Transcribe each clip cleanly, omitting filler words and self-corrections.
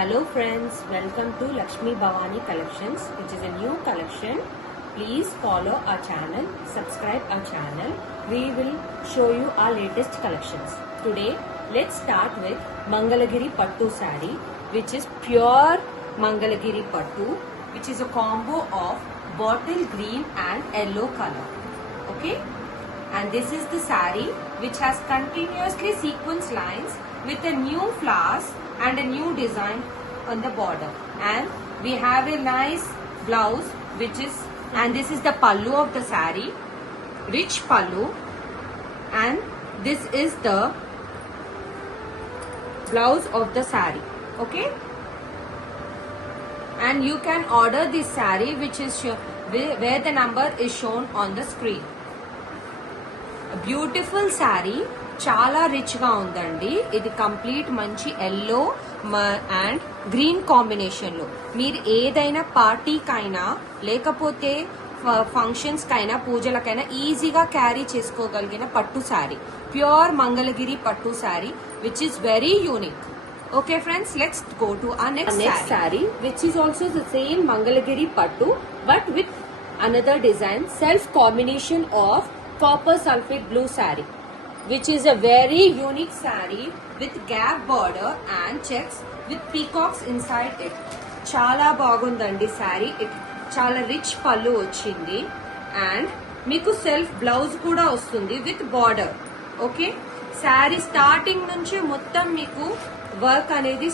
Hello friends, welcome to Lakshmi Bhavani Collections, which is a new collection. Please follow our channel, subscribe our channel. We will show you our latest collections. Today, let's start with Mangalagiri Pattu saree, which is pure Mangalagiri Pattu, which is a combo of bottle green and yellow color. Okay? And this is the saree which has continuously sequence lines with a new flowers and a new design on the border, and we have a nice blouse which is, and this is the pallu of the saree, rich pallu, and this is the blouse of the saree. Okay, and you can order this saree which is where the number is shown on the screen. A beautiful saree, చాలా rich గా ఉందండి. ఇది complete మంచి yellow and green combination లో మీరు ఏదైనా పార్టీకైనా లేకపోతే functions కైనా పూజలకైనా ఈజీగా క్యారీ చేసుకోగలిగిన పట్టు శారీ, ప్యూర్ మంగళగిరి పట్టు sari, which is very unique. Okay friends, let's go to our next saree, which is also the same Mangalagiri pattu but with another design, self combination of copper sulphate blue saree, which is a very unique saree with gap border and checks with peacocks inside it. చాలా బాగుందండి saree. It చాలా rich పళ్ళు వచ్చింది and మీకు self blouse కూడా వస్తుంది with border. Okay, sari starting నుంచి మొత్తం మీకు వర్క్ అనేది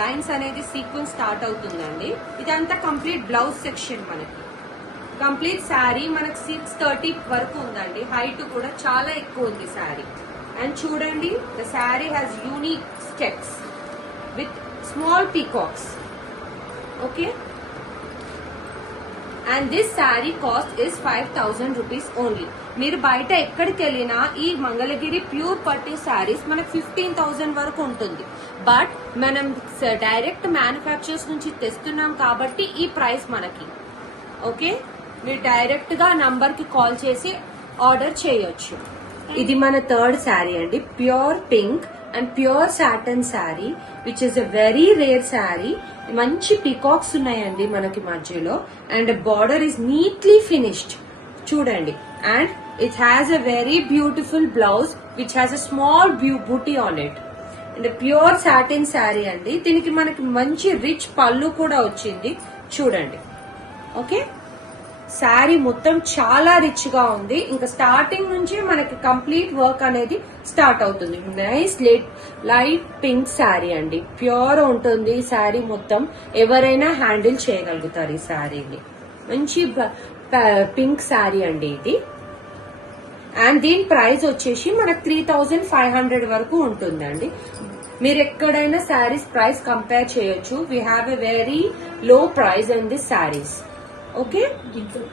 లైన్స్ అనేది సీక్వెన్స్ స్టార్ట్ అవుతుందండి. ఇదంతా కంప్లీట్ బ్లౌజ్ సెక్షన్. మనకి కంప్లీట్ శారీ మనకు 630 వరకు ఉందండి. హైట్ కూడా చాలా ఎక్కువ ఉంది శారీ. అండ్ చూడండి, the sari has unique steps with small peacocks. Okay, and this sari cost is 5000 rupees only. మీరు బయట ఎక్కడికి వెళ్ళినా ఈ మంగళగిరి ప్యూర్ పట్టు శారీస్ మనకు 15,000 వరకు ఉంటుంది. బట్ మనం డైరెక్ట్ మ్యానుఫ్యాక్చర్స్ నుంచి తెస్తున్నాం కాబట్టి ఈ ప్రైస్ మనకి. ఓకే, మీరు డైరెక్ట్ గా నంబర్ కి కాల్ చేసి ఆర్డర్ చేయొచ్చు. ఇది మన థర్డ్ శారీ అండి, pure pink and pure satin sari, which is a very rare sari. మంచి పీకాక్స్ ఉన్నాయండి మనకి మధ్యలో, and border is neatly finished. చూడండి, and it has a very beautiful blouse which has a small buti on it. And pure satin sari అండి. దీనికి మనకి మంచి rich పళ్ళు కూడా వచ్చింది. చూడండి, ఓకే, శారీ మొత్తం చాలా రిచ్ గా ఉంది. ఇంకా స్టార్టింగ్ నుంచి మనకి కంప్లీట్ వర్క్ అనేది స్టార్ట్ అవుతుంది. నైస్ లైట్ పింక్ శారీ అండి, ప్యూర్ ఉంటుంది శారీ మొత్తం. ఎవరైనా హ్యాండిల్ చేయగలుగుతారు ఈ శారీని. మంచి పింక్ శారీ అండి ఇది. అండ్ దీని ప్రైస్ వచ్చేసి మనకు 3500 వరకు ఉంటుందండి. మీరు ఎక్కడైనా శారీస్ ప్రైస్ కంపేర్ చేయొచ్చు. We have a very low price in this saris. Okay,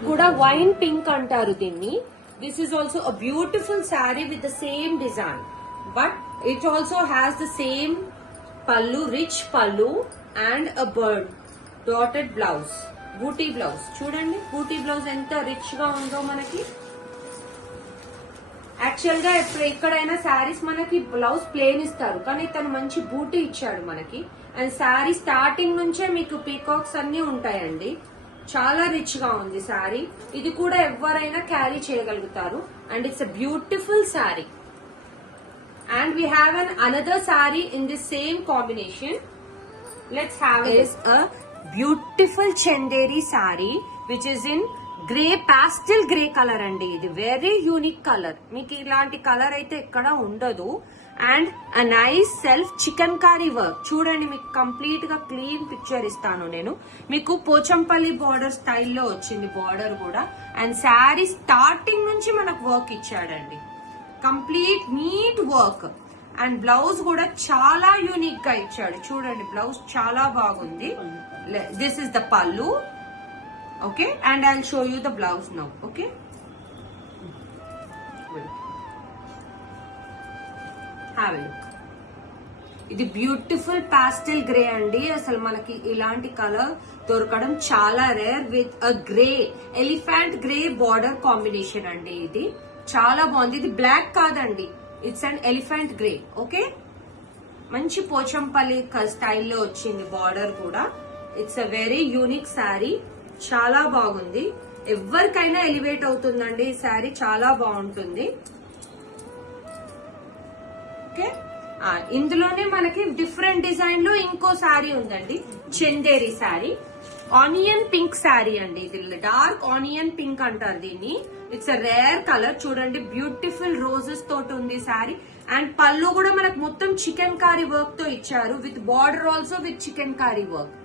కూడా వైన్ పింక్ అంటారు దీన్ని. This is also a beautiful sari with the same design, but it also has the same pallu, rich pallu and a bird dotted blouse, booti blouse. చూడండి, booti blouse ఎంత rich గా ఉందో మనకి. Actual గా ఎక్కడైనా శారీస్ మనకి బ్లౌజ్ ప్లేన్ ఇస్తారు, కానీ తను మంచి బూటీ ఇచ్చాడు మనకి. అండ్ శారీ స్టార్టింగ్ నుంచే మీకు పీకాక్స్ అన్ని ఉంటాయండి. చాలా రిచ్ గా ఉంది శారీ. ఇది కూడా ఎవరైనా క్యారీ చేయగలుగుతారు. And it's a beautiful sari. And we have an another sari in this same combination. Let's have is a beautiful Chanderi sari which is in grey, pastel grey colour అండి. ఇది వెరీ యూనిక్ కలర్. మీకు ఇలాంటి కలర్ అయితే ఎక్కడ ఉండదు. And a nice self chikankari work. చూడండి, మీకు complete గా క్లీన్ పిక్చర్ ఇస్తాను నేను. మీకు పోచంపల్లి బార్డర్ స్టైల్లో వచ్చింది బార్డర్ కూడా. అండ్ శారీ స్టార్టింగ్ నుంచి మనకు వర్క్ ఇచ్చాడండి, complete neat work. And blouse కూడా చాలా యూనిక్ గా ఇచ్చాడు. చూడండి, బ్లౌజ్ చాలా బాగుంది. This is the pallu. Okay, and I'll show you the blouse now. Okay, have a look. ఇది బ్యూటిఫుల్ పాస్టల్ గ్రే అండి. అసలు మనకి ఇలాంటి కలర్ దొరకడం చాలా rare. With a grey, elephant grey border combination అండి. ఇది చాలా బాగుంది. ఇది బ్లాక్ కాదండి, it's and elephant grey. Okay, మంచి పోచంపల్లి స్టైల్లో వచ్చింది బార్డర్ కూడా. It's a very unique sari, చాలా బాగుంది. ఎవరికైనా ఎలివేట్ అవుతుందండి ఈ శారీ, చాలా బాగుంటుంది. ఓకే, ఇందులోనే మనకి డిఫరెంట్ డిజైన్ లో ఇంకో శారీ ఉందండి, చందేరి శారీ. ఆనియన్ పింక్ శారీ అండి, ఇది డార్క్ ఆనియన్ పింక్ అంటారు దీన్ని. It's a rare colour. చూడండి బ్యూటిఫుల్ రోజెస్ తోటి ఉంది శారీ. అండ్ పళ్ళు కూడా మనకు మొత్తం చికెన్ కారీ వర్క్ తో ఇచ్చారు, with border also with chikankari work,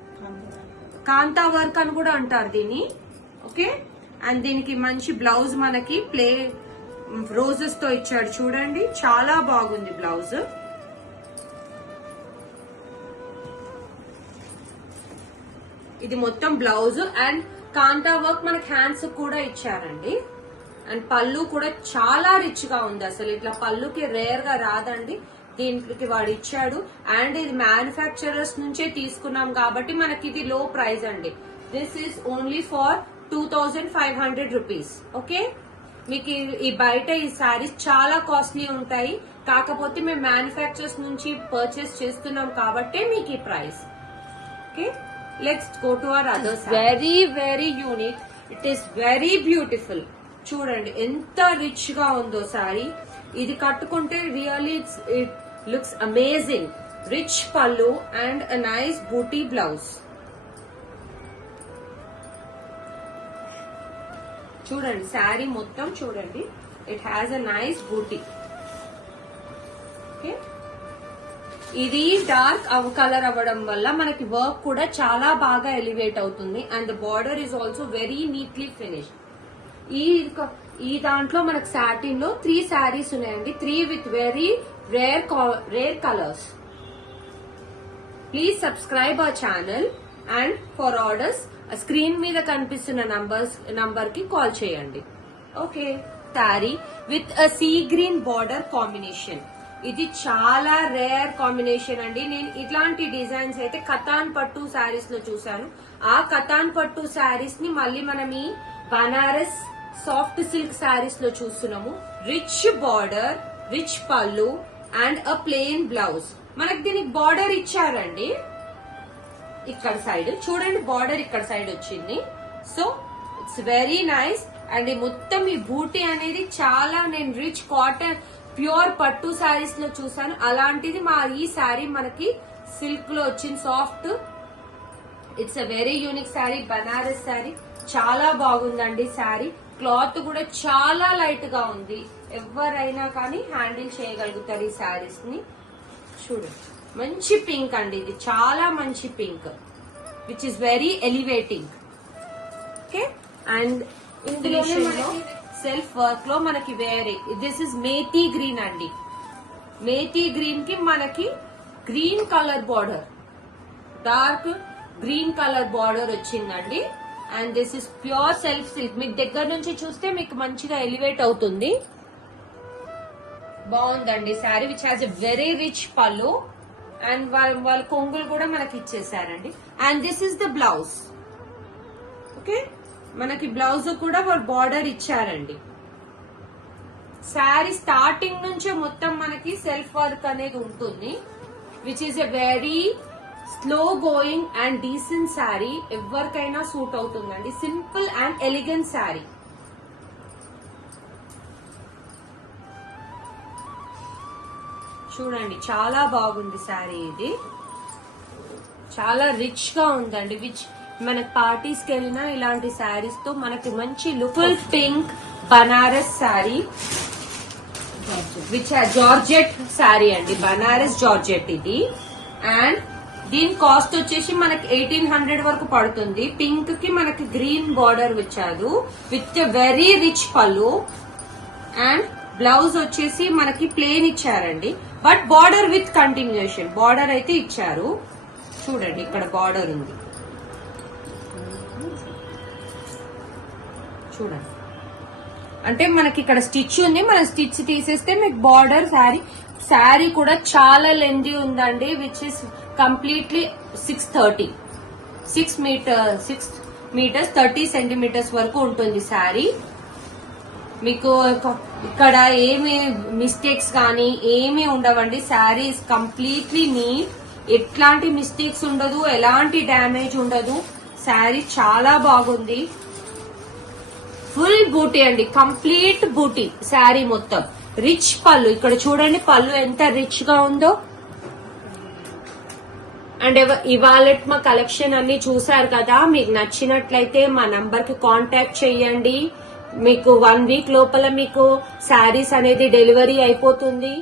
kantha work అని కూడా అంటారు దీన్ని. ఓకే, అండ్ దీనికి మంచి బ్లౌజ్ మనకి ప్లే రోజెస్ తో ఇచ్చాడు. చూడండి చాలా బాగుంది బ్లౌజ్. ఇది మొత్తం బ్లౌజ్ అండ్ కాంతా వర్క్ మనకి హ్యాండ్స్ కూడా ఇచ్చారండి. అండ్ పళ్ళు కూడా చాలా రిచ్ గా ఉంది. అసలు ఇట్లా పళ్ళుకి రేర్ గా రాదండి, దీనికి వాడు ఇచ్చాడు. అండ్ ఇది మ్యానుఫ్యాక్చరర్స్ నుంచే తీసుకున్నాం కాబట్టి మనకి ఇది లో ప్రైస్ అండి. This is only for 2500 rupees. Okay, మీకు ఈ బయట ఈ శారీస్ చాలా కాస్ట్లీ ఉంటాయి, కాకపోతే మేము మ్యానుఫ్యాక్చరర్స్ నుంచి పర్చేస్ చేస్తున్నాం కాబట్టి మీకు ఈ price. Okay, let's go to our other. Very very unique, it is very beautiful. చూడండి ఎంత రిచ్ గా ఉందో శారీ. ఇది కట్టుకుంటే really it looks amazing. Rich pallu and a nice buti blouse. చూడండి శారీ మొత్తం చూడండి, it has a nice buti. Okay, ఇది డార్క్ కలర్ అవ్వడం వల్ల మనకి వర్క్ కూడా చాలా బాగా ఎలివేట్ అవుతుంది. And the border is also very neatly finished. ఈ దాంట్లో మనకు సాటిన్ లో 3 శారీస్ ఉన్నాయండి, 3 with very rare colours. Please subscribe our channel and for orders screen మీద కనిపిస్తున్న నంబర్ కి కాల్ చేయండి. Okay, sari with a sea green border combination. ఇది చాలా రేర్ కాంబినేషన్ అండి. నేను ఇట్లాంటి డిజైన్స్ అయితే కతాన్ పట్టు శారీస్ లో చూసాను. ఆ కతాన్ పట్టు శారీస్ ని మళ్ళీ మనం ఈ బనారస్ సాఫ్ట్ సిల్క్ శారీస్ లో చూస్తున్నాము. Rich border, rich pallu and a plain blouse. మనకి దీనికి బార్డర్ ఇచ్చారండి ఇక్కడ సైడ్. చూడండి బార్డర్ ఇక్కడ సైడ్ వచ్చింది. So it's very nice. And ఈ మొత్తం ఈ బూటీ అనేది చాలా నేను రిచ్ కాటన్ ప్యూర్ పట్టు శారీస్ లో చూసాను. అలాంటిది మా ఈ శారీ మనకి సిల్క్ లో వచ్చింది, soft. It's a very unique sari, Banaras sari. చాలా బాగుందండి శారీ. క్లాత్ కూడా చాలా లైట్ గా ఉంది, ఎవరైనా కానీ హ్యాండిల్ చేయగలుగుతారు ఈ శారీస్ ని. చూడండి మంచి పింక్ అండి, ఇది చాలా మంచి pink which is very elevating. Okay, and ఇందులోనే సెల్ఫ్ వర్క్ లో మనకి వేరే దిస్ ఇస్ మేథీ గ్రీన్ అండి. మేథీ గ్రీన్ కి మనకి green colour border, dark green colour border వచ్చిందండి. And this is pure self silk. మీకు దగ్గర నుంచి చూస్తే మీకు మంచిగా ఎలివేట్ అవుతుంది. బాగుందండి sari which has a very rich pallu. And వాళ్ళ కొంగులు కూడా మనకి ఇచ్చేసారండి. And this is the blouse. Okay, మనకి బ్లౌజ్ కూడా వాళ్ళు బార్డర్ ఇచ్చారండి. శారీ స్టార్టింగ్ నుంచే మొత్తం మనకి సెల్ఫ్ వర్క్ అనేది ఉంటుంది, which is a very slow going and decent sari. ఎవరికైనా సూట్ అవుతుందండి. Simple and elegant sari. చూడండి చాలా బాగుంది శారీ. ఇది చాలా రిచ్ గా ఉందండి, విచ్ మనకి పార్టీస్ కి వెళ్ళినా ఇలాంటి శారీస్ తో మనకి మంచి look. Full pink Banaras sari which georgette sari అండి, బనారస్ జార్జెట్ ఇది. అండ్ దీని కాస్ట్ వచ్చేసి మనకి 1800 వరకు పడుతుంది. పింక్ కి మనకి గ్రీన్ బార్డర్ వచ్చాదు with very rich pallu. And blouse వచ్చేసి మనకి ప్లేన్ ఇచ్చారండి, but border with continuation border అయితే ఇచ్చారు. చూడండి ఇక్కడ బార్డర్ ఉంది, చూడండి. అంటే మనకి ఇక్కడ స్టిచ్ ఉంది, మనం స్టిచ్ తీసేస్తే మీకు బార్డర్ శారీ కూడా చాలా లెంతీ ఉందండి, which is completely 6 metres 30 centimetres వరకు ఉంటుంది శారీ. మీకు ఇక్కడ ఏమి మిస్టేక్స్ కానీ ఏమీ ఉండవండి. శారీస్ కంప్లీట్లీ నీట్, ఎట్లాంటి మిస్టేక్స్ ఉండదు, ఎలాంటి డ్యామేజ్ ఉండదు. శారీ చాలా బాగుంది. ఫుల్ బూటీ అండి, కంప్లీట్ బూటీ శారీ మొత్తం. రిచ్ పళ్ళు, ఇక్కడ చూడండి పళ్ళు ఎంత రిచ్ గా ఉందో. అండ్ ఇవాళ మా కలెక్షన్ అన్ని చూసారు కదా, మీకు నచ్చినట్లయితే మా నంబర్ కి కాంటాక్ట్ చేయండి. మీకు 1 వీక్ లోపల మీకు శారీస్ అనేది డెలివరీ అయిపోతుంది.